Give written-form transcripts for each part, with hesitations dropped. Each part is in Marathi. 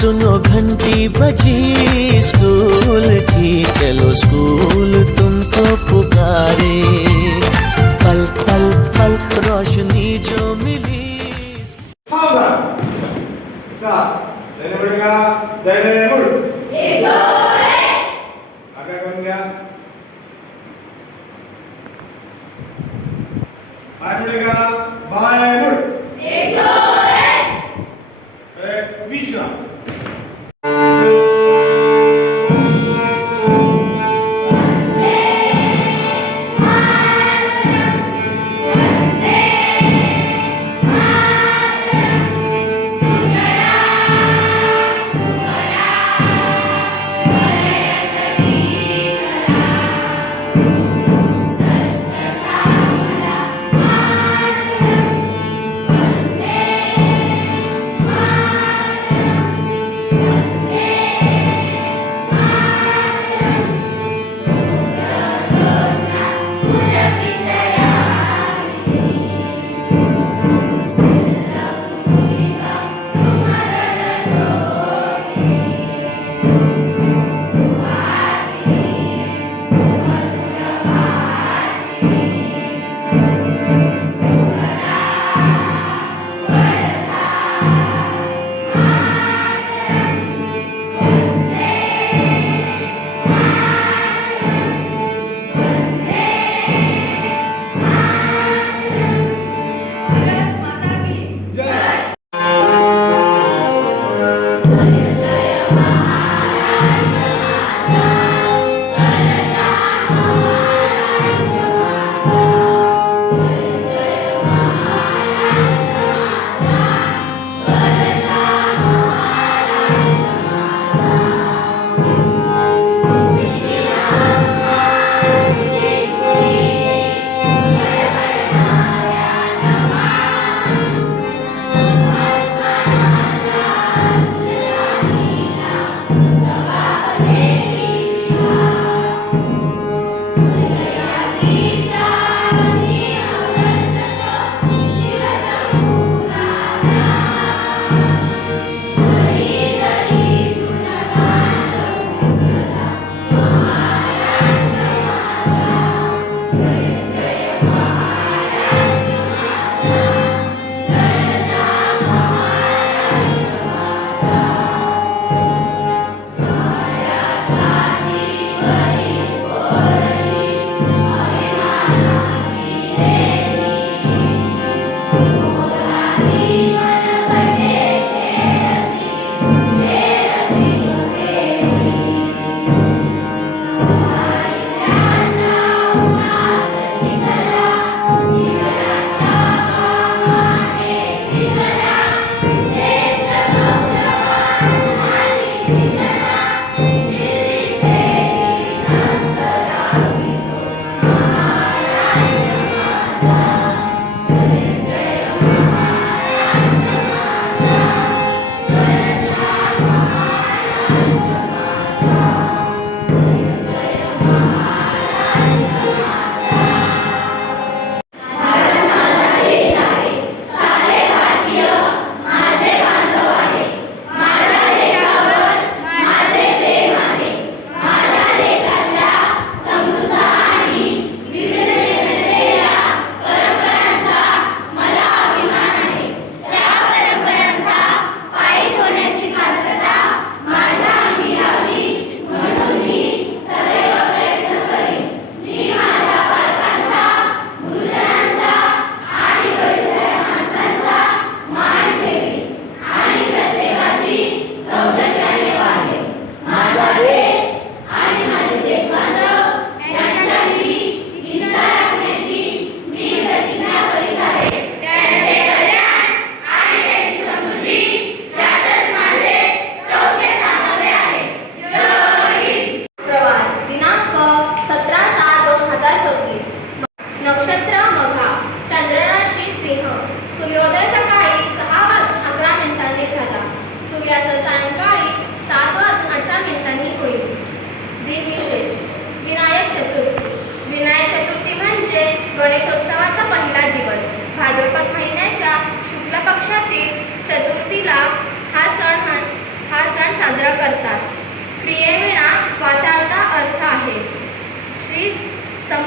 सुनो घंटी बजी स्कूल की, चलो स्कूल तुमको पुकारे। पल पल पल रोशनी जो मिली। धैर्य पडेगा, धैर्य मूळ एक दो आगे करून घ्या। बाय पडेगा, बाय मूळ एक दो विश्राम।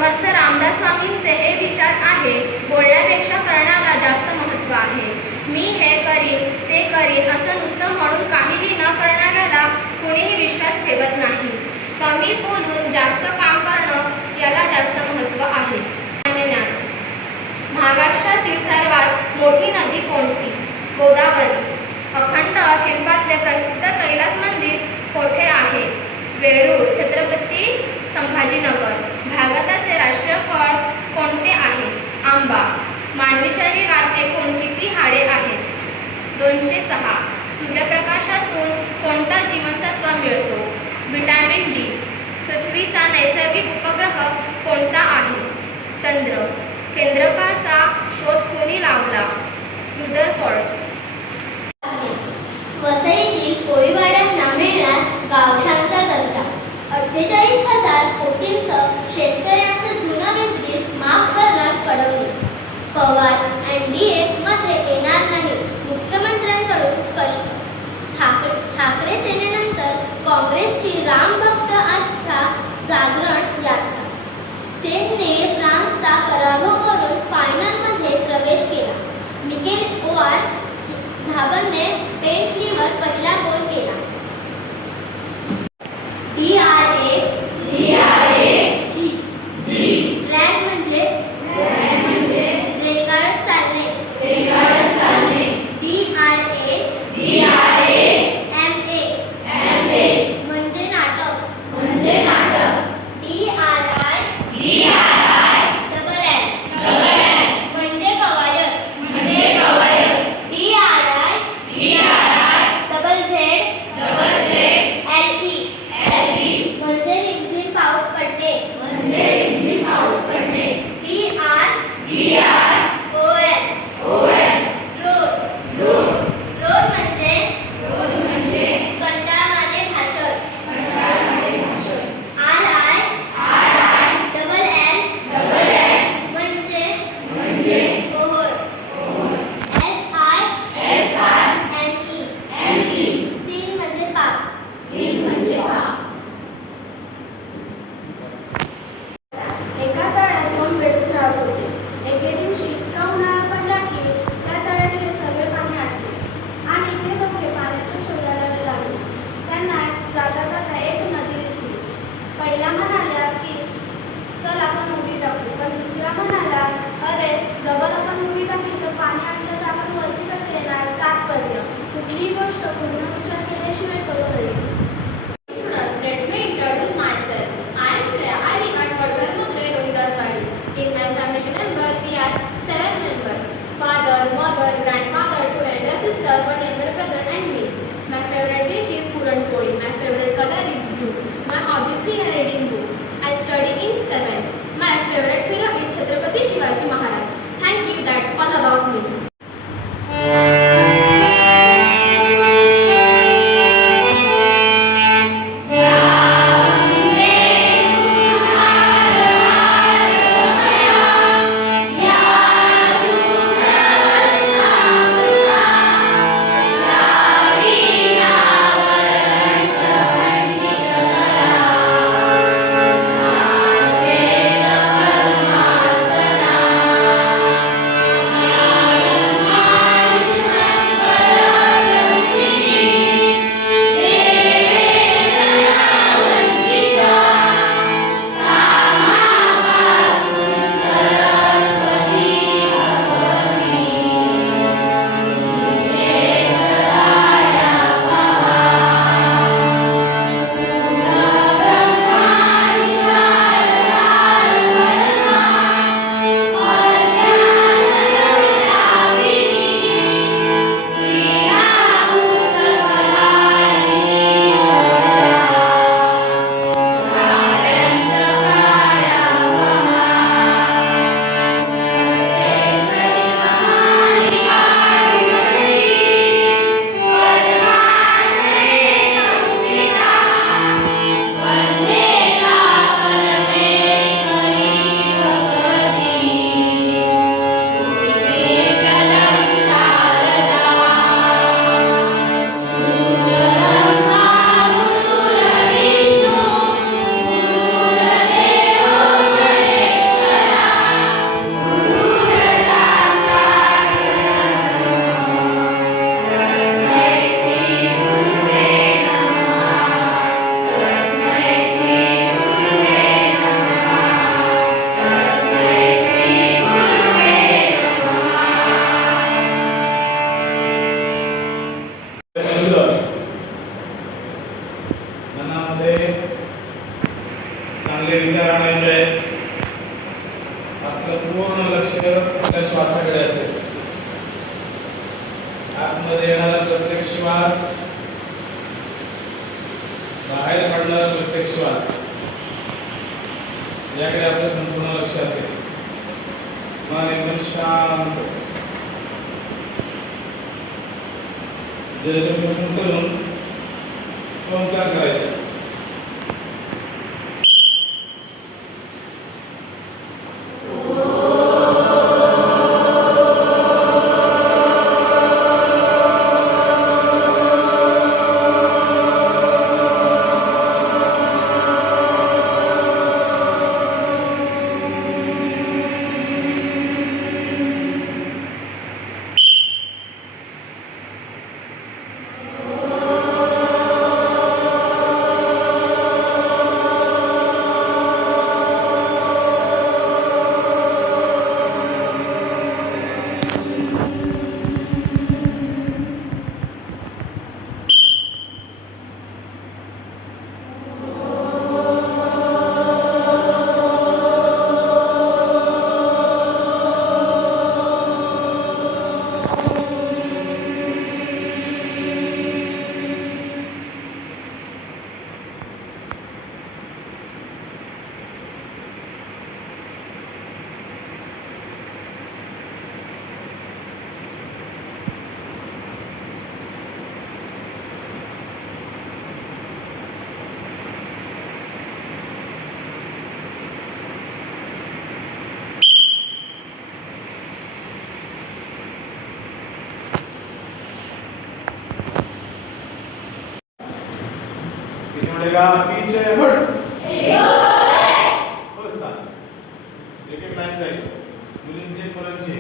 समर्थ रामदास स्वामींचे हे विचार आहे, बोलण्यापेक्षा करण्याला जास्त महत्त्व आहे. मी हे करीन ते करीन असं नुसतं म्हणून काहीही न करणाऱ्याला कुणीही विश्वास ठेवत नाही. कमी बोलून जास्त काम करणं याला जास्त महत्त्व आहे. ज्ञान. महाराष्ट्रातील सर्वात मोठी नदी कोणती? गोदावरी. अखंड शिल्पातले प्रसिद्ध कैलास मंदिर कोठे आहे? वेरूळ. छत्रपती संभाजीनगर. भारताचे राष्ट्रीय फळ कोणते आहे? आंबा. मानवी शरीरात एकूण किती हाडे आहेत? 206. सूर्यप्रकाशातून कोणता जीवनसत्व मिळतो? Vitamin D. पृथ्वीचा नैसर्गिक उपग्रह कोणता आहे? चंद्र. केंद्रकाचा शोध कोणी लावला? रुदरफोर्ड. वसईतील कोळीवाड्यांना मिळणार गावठाणचा दर्जा. 48,000 कोटींचं शेतकऱ्यांचं जुनं वीज बिल माफ करणार फडणवीस. पवार NDA मध्ये येणार नाही, मुख्यमंत्र्यांकडून स्पष्ट. ठाकरे सेनेनंतर काँग्रेसची रामभक्त आस्था जागरण यात्रा. सेनने फ्रान्सचा पराभव करून फायनलमध्ये प्रवेश केला. मिकेल ओआर झाबरने पेंटलीवर पहिला गोल केला. DRA जी. रॅग म्हणजे रेंगाळत चालणे. DRA MA म्हणजे नाटक. DRI डबल L म्हणजे कवायत. DRI डबल Z LE म्हणजे रिमझिम पाऊस पडणे. ट्रोल म्हणजे कंटाळवाणे भाषण. RI डबल L म्हणजे ओहोळ. SINE सीन म्हणजे पाप. एका तळ्यात 2 बेडूक राहत होते. एके दिवशी इतका उन्हाळा पडला की त्या तळ्यातले सगळे पाणी आटले आणि ते दोघे पाण्याच्या शोधाला लागले. त्यांना जाता जाता एक नदी दिसली. पहिला म्हणाला की चल आपण उडी टाकू, पण दुसरा म्हणाला अरे डबल आपण उडी टाकली तर पाणी आटलं तर आपण वरती कसे येणार? तात्पर्य कुठलीही गोष्ट पूर्ण विचार केल्याशिवाय करू नये. Students, let me introduce myself. I am Shreya. I live at Padghar Mudre, Rohidaswadi. In my family member, we are 7 members: father, mother, grandfather, 2 elder sister, 1 younger brother, and me. My favorite dish is puran poli. My favorite color is blue. My hobbies we are reading books. I study in 7th. My favorite hero is Chhatrapati Shivaji Maharaj. Thank you. That's all about me. श्वासाकडे असेल. आतमध्ये येणारा प्रत्येक श्वास, बाहेर पडणारा प्रत्येक श्वास याकडे आपलं संपूर्ण लक्ष असेल. मन एकदम शांत. जलदर्शन करून ओंकार करायचा. मुड़ेगा पीछे मुड़. एक एक लाइन जाईल. मुलींचे मुलांचे